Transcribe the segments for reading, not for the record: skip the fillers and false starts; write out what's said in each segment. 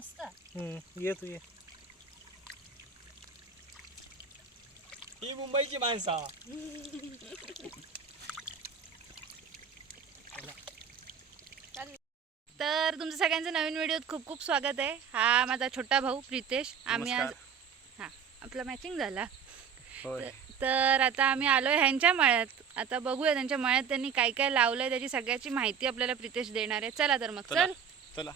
मस्त ये तू ये. ही मुंबईची माणसा. तर तुमचं सगळ्यांचं नवीन व्हिडिओत खूप खूप स्वागत आहे. हा माझा छोटा भाऊ प्रितेश. आम्ही आज आपला मॅचिंग झाला. तर आता आम्ही आलोय ह्यांच्या मळ्यात. आता बघूया त्यांच्या मळ्यात त्यांनी काय काय लावलंय त्याची सगळ्याची माहिती आपल्याला प्रितेश देणार आहे. चला तर मग चल. चला.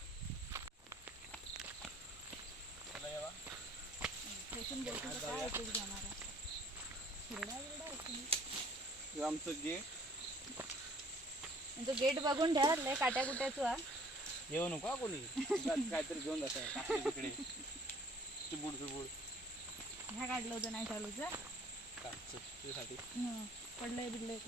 आमचं गेट बघून ठेवा लय काट्या कुट्याचं. येऊ नको कोणी काहीतरी घेऊन जात तिकडे. चिबूड ह्या काढलं होतं नाही चालूच तुझ्यासाठी पडलंय बिडलंय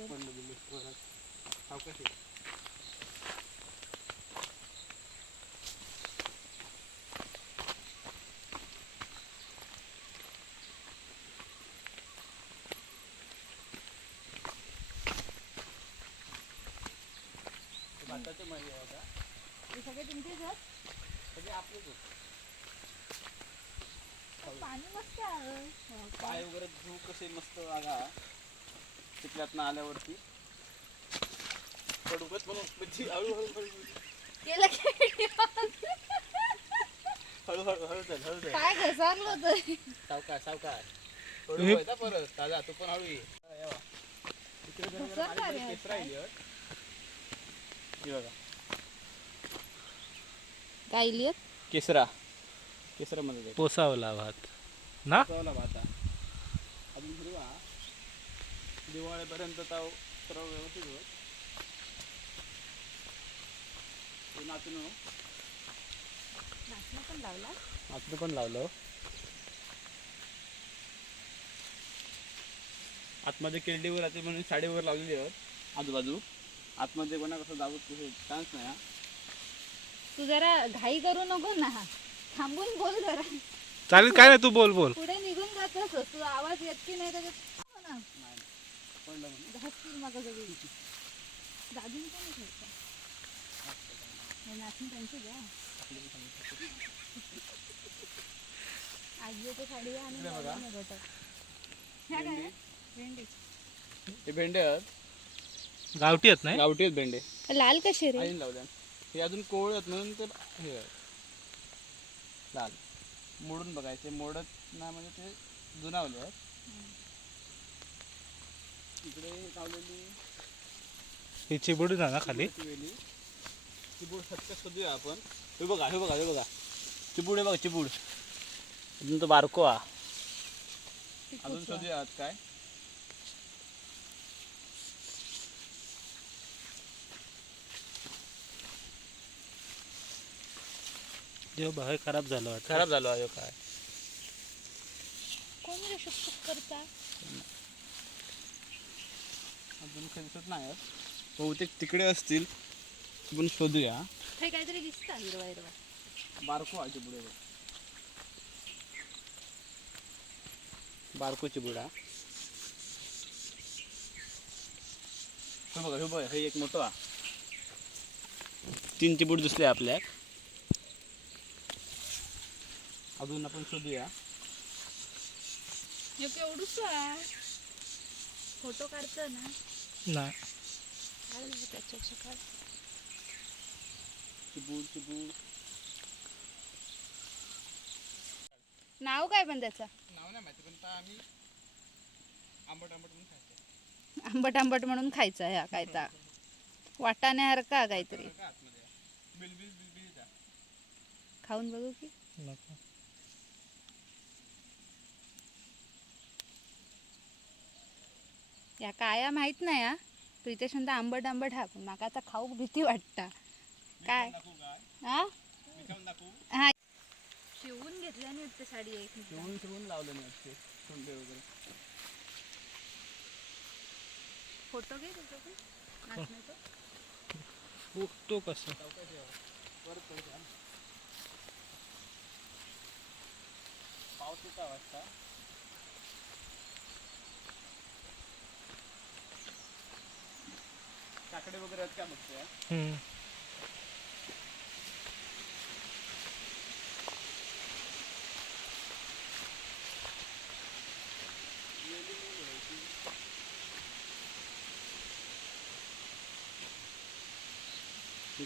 भाताचे मध्ये होता. हे सगळे तुमचेच आहेत. सगळे आपलेच होते. पाणी मस्त आहे. पाय वगैरे धू कसे मस्त आगा चिखल्यातनं आल्यावरती पडुकच म्हणून हळूहळू केलं की हळूहळू चल काय घसरलं होतं. सावकाश हळू परत ताजा तू पण हळू ये. काय लिहित केसरा मध्ये पोसावला भात ना. भात अजून हिरवा दिवाळीपर्यंत सर्व व्यवस्थित होत. नाचणं पण लावलं. आतमध्ये केळडीवर राहते म्हणून साडीवर लावलेली आहेत आजूबाजू. आतमध्ये कोणा कसं जाऊ चान्स नाही. तू जरा घाई करू नको ना. थांबून बोल जरा. चालेल काय नाही तू बोल. पुढे निघून जातस तुझा आवाज येत की नाही त्याच्यात. दादून पण घ्यायचा नाचून त्यांची घ्या. आजी साडी आणि भेंडे आहेत. गावठी आहेत नाही. गावठी आहेत भेंडे. लाल कसे रे. आईन लावल्या. हे अजून कोवळ आहेत म्हणून तर हे लाल मोडून बघायचे. मोडत ना म्हणजे ते जुनावले आहेत. इकडे लावलेली ही चिबुड ना खाली. चिबूड फटका शोधूया आपण. हे बघा चिबूड आहे बघा. चिबूड अजून तो बारको हा. अजून शोधूया काय. हे खराब झालं वाटतं. आहे काय. कोण रे शुक करता. अजून काही दिसत नाही. बहुतेक तिकडे असतील. आपण शोधूया. हे काहीतरी दिसतं हिरवा. बारको आहे चिबूड. बारको चिबूड हा. हे बघा हे एक मोठं हा. 3 चिबूड दिसले आपल्याक. अजून आपण शोधूया. एवढूच फोटो काढतो ना. नाही चिबूड नाव काय पण त्याचं. नाव नाही माहिती पण आम्ही आंबट म्हणून खायचं. आंबट म्हणून खायचं. ह्या कायचा वाटाण्यासारखा काहीतरी. खाऊन बघू की. या काया माहित नाही हा. प्रितेश म्हणता आंबट हा. पण माका आता खाऊ भीती वाटता. काय हा शिवून घेतल्याने वाटतं साडी. एक शिवून लावलं नाही वगैरे. फोटो घे त्याचा तो कसं पाऊस येता वाजता. काकडे वगैरे आहेत का बघतोय.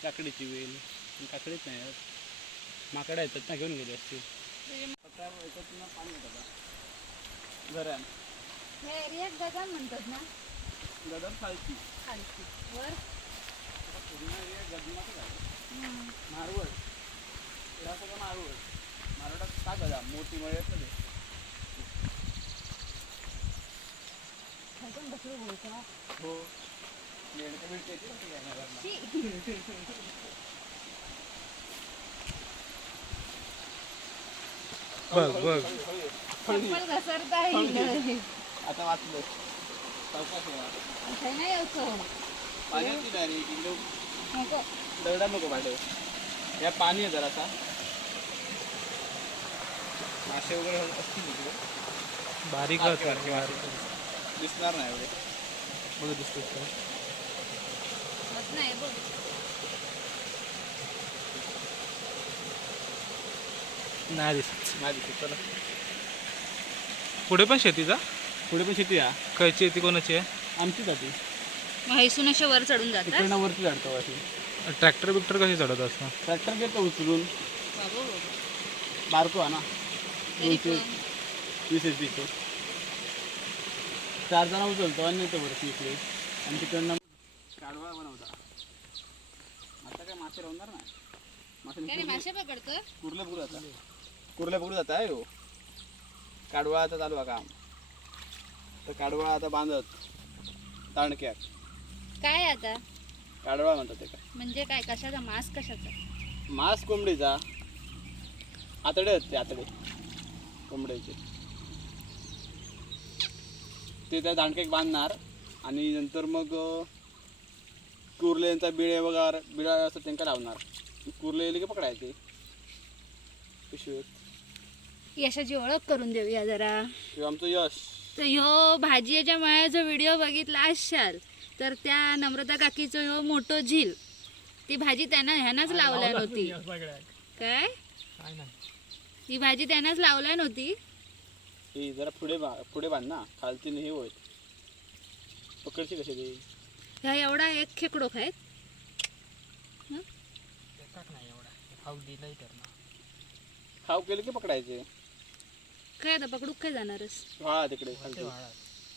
काकडीची वेल पण काकडीच नाही आहेत. माकडं येतात ना, घेऊन गेले असतील. याच्यातून पाणी येतं घरान हे एरियात गगन म्हणतात ना, गदर खालची खालची वर. आता पूर्ण एरिया गदमाचं झालं. मारवळ एवढा सगळं मारवळात का गदा मोठी मळ्यात ना आपण बसलो बोलतो. हो मेंढकं बिंडकं येते ना ती येण्यावरनं. बघ बघ चप्पल घसरता येईल. आता वाचलं चौकाश असं नाही यायचं. पाण्याची डायरेक्ट एकदम नको. दगडा नको पाठव. या पाणी आहे जरासा. मासे वगैरे असतील तिकडे. बारीक बारके बारके मासे दिसणार नाही एवढे. बघ दिसतो होत नाही बघ. नाही दिसत. नाही दिसत. चला पुढे पण शेतीचा पुढे पण शेती आहे. खायची ती कोणाची आहे? आमची जाते मग हैसून अशा वर चढून जातात. तिकडनं वरती चढतो अशी. ट्रॅक्टर बिक्टर कशी चढत असं? ट्रॅक्टर घेतो उचलून. बाबा बाबा. बारको आहे ना, तरी 20 HP. 4 जण उचलतो आणि येतो वरती इकडे आणि तिकडनं काढवा बनवता. आता काय मासे राहणार नाही. काय नाही, मासे पकडतो. कुर्ले पकडू जाता आहे हो. काढवा आता चालू आहे काम. तर काढवा आता बांधत ताणक्यात. काय आता काढवा म्हणतात ते. काय म्हणजे काय, कशाचा मांस कशाचा? मांस कोंबडीचा. आतडे आहेत ते, आतडे कोंबड्याचे. ते त्या दांडक्यात बांधणार आणि नंतर मग कुर्ल्यांचा बिळे वगैरे बिळा असं त्यांना लावणार. कुर्ले येले की पकडायचे पिशवीत. यशाची ओळख करून देऊया जरा. किंवा आमचं यश. तर ह्यो भाजीच्या मळ्याचा व्हिडिओ बघितला असाल तर त्या नम्रता काकीचं ह्यो मोठं झील, ती भाजी त्यांना ह्यानाच लावल्या नव्हती काय. ती भाजी त्यांनाच लावल्या नव्हती. ही जरा पुढे बांध ना, खालती हे होईल. पकडची कशी ते. ह्या एवढा एक खेकडो खायत. खाऊ केलं की पकडायचे. काय आता पकडूक काय जाणारच. हा तिकडे खालती.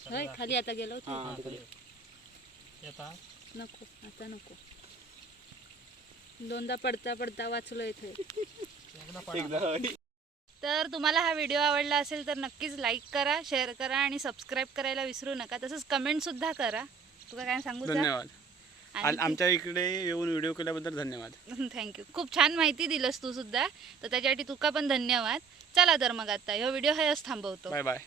होय खाली आता गेलो होतो. हा तिकडे. नको आता नको. दोनदा पडता पडता वाचलो इथे. एकदा तर तुम्हाला हा व्हिडिओ आवडला असेल तर नक्कीच लाईक करा, शेअर करा आणि सबस्क्राईब करायला विसरू नका. तसंच कमेंटसुद्धा करा. तुला काय सांगू? धन्यवाद. आमच्या इकडे येऊन व्हिडिओ केल्याबद्दल धन्यवाद. थँक्यू. खूप छान माहिती दिलंस तू सुद्धा, तर त्याच्यासाठी तुका पण धन्यवाद. चला तर मग आता ह्यो व्हिडिओ हेच थांबवतो. Bye bye.